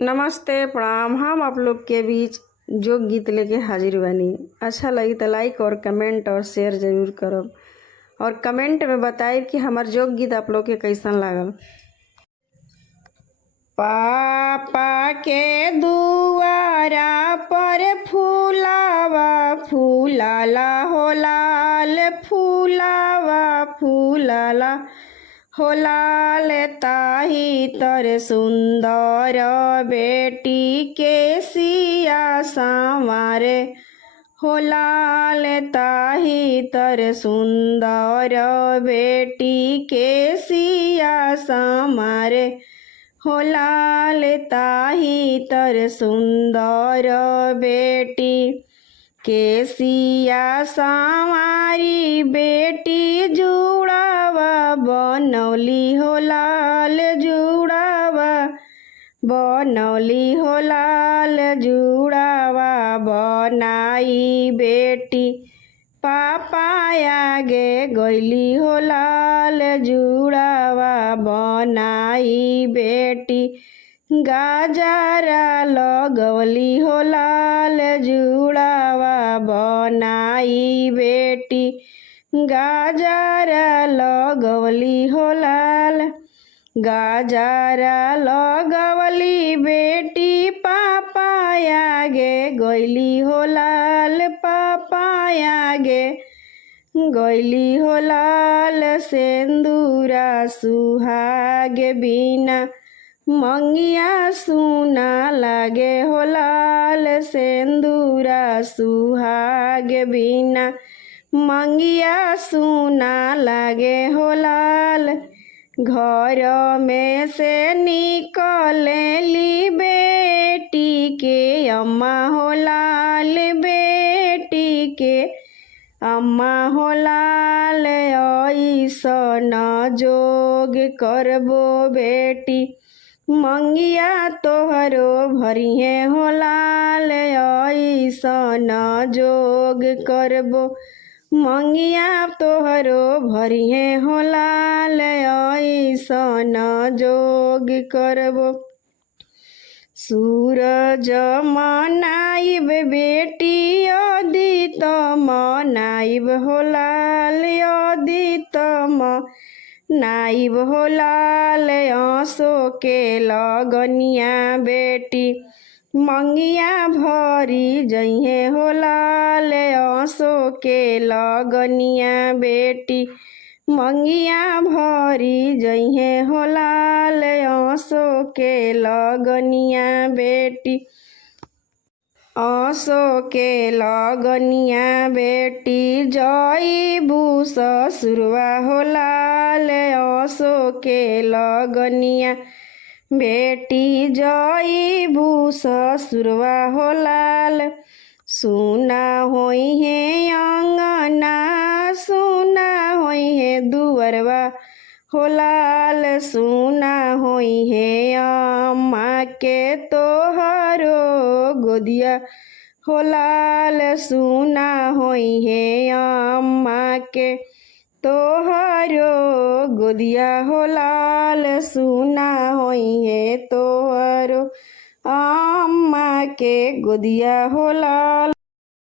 नमस्ते प्रणाम। हम आप लोग के बीच जो गीत लेके हाजिर बनी। अच्छा लगी तो लाइक और कमेंट और शेयर जरूर करब और कमेंट में बताइब कि हमार जो गीत आप लोग के कैसन लागल। पापा के दुआरा पर फूलावा फूलाला हो लाल फूलावा फूलाला हो लाल ताही तर सुंदर बेटी के सिया संवारे हो लाल ताही तर सुंदर बेटी के सिया संवारे हो लाल ताही तर सुंदर बेटी के सिया संवारी बेटी जुड़ावा बनौली हो लाल जुड़ावा बनौली हो लाल जुड़ावा बनाई बेटी पापा आगे गैली हो लाल जुड़ावा बनाई बेटी गाजरा लगवली हो लाल जुड़ावा बनाई बेटी गाजरा लगवली हो लाल गाजरा लगवली बेटी पापा आगे गैली हो लाल पापा आगे गैली हो लाल सेंदूरा सुहाग बिना मंगिया सुना लागे हो लाल सेंदूरा सुहाग बिना मंगिया सुना लागे हो लाल घर में से निकलेली बेटी के अम्मा हो लाल बेटी के अम्मा हो लाल ऐसन जोग करबो बेटी मंगिया तोहरो भरिहे हो लाल ऐसन जोग करबो मंगिया तोहरो भरिहे हो लाल ऐसन जोग करबो सूरज मनाइब बेटी अदित मनाइब हो लाल अदित नाइब हो लाल आंसो के लगनिया बेटी मंगिया भरी जइहे हो लाल आंसो के लगनिया बेटी मंगिया भरी जइहे हो लाल आंसो के लगनिया बेटी आंसो के लगनिया बेटी जइबू ससुरवा हो लाल आंसो के लगनिया बेटी जइबू ससुरवा हो लाल सुना होई है अंगना सुना होई है दुअरवा हो लाल सुना होई है अम्मा के तोहरो गोदिया हो लाल सुना होई है अम्मा के तोहरो गोदिया हो लाल सुना होई है तोहरो अम्मा के गोदिया हो लाल।